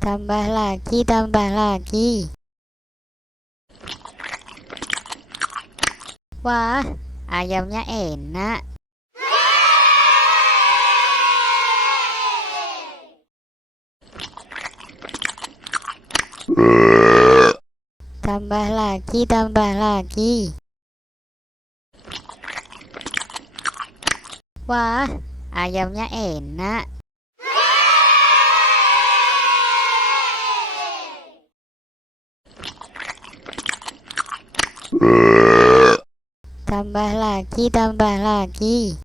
Tambah lagi, tambah lagi. Wah, ayamnya enak. Tambah lagi, tambah lagi. Wah, ayamnya enak. Tambah lagi, tambah lagi.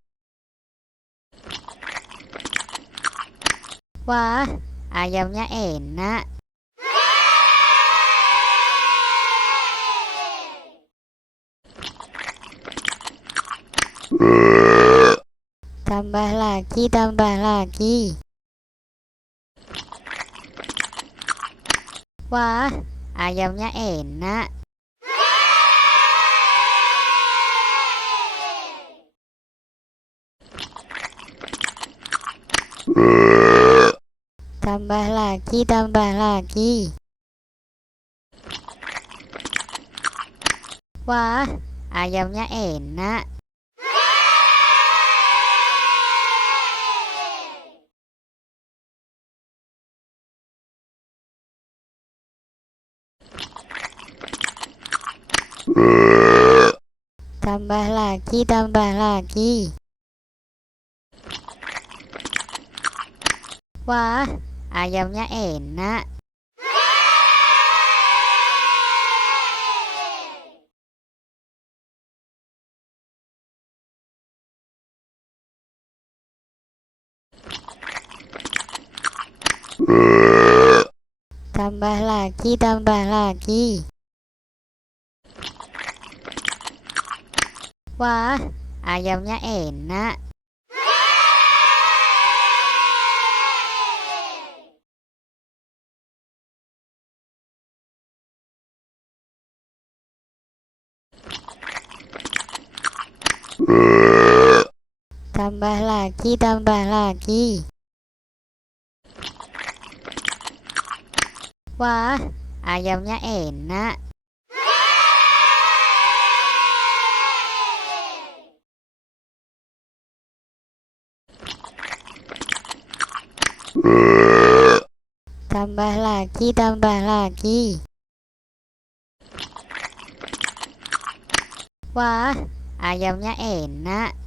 Wah, ayamnya enak. Tambah lagi, tambah lagi. Wah, ayamnya enak. Tambah lagi, tambah lagi. Wah, ayamnya enak. Tambah lagi, tambah lagi. Wah, ayamnya enak. Tambah lagi, tambah lagi. Wah, ayamnya enak. Tambah lagi, tambah lagi. Wah, ayamnya enak. Tambah lagi, tambah lagi. Wah, ayamnya enak.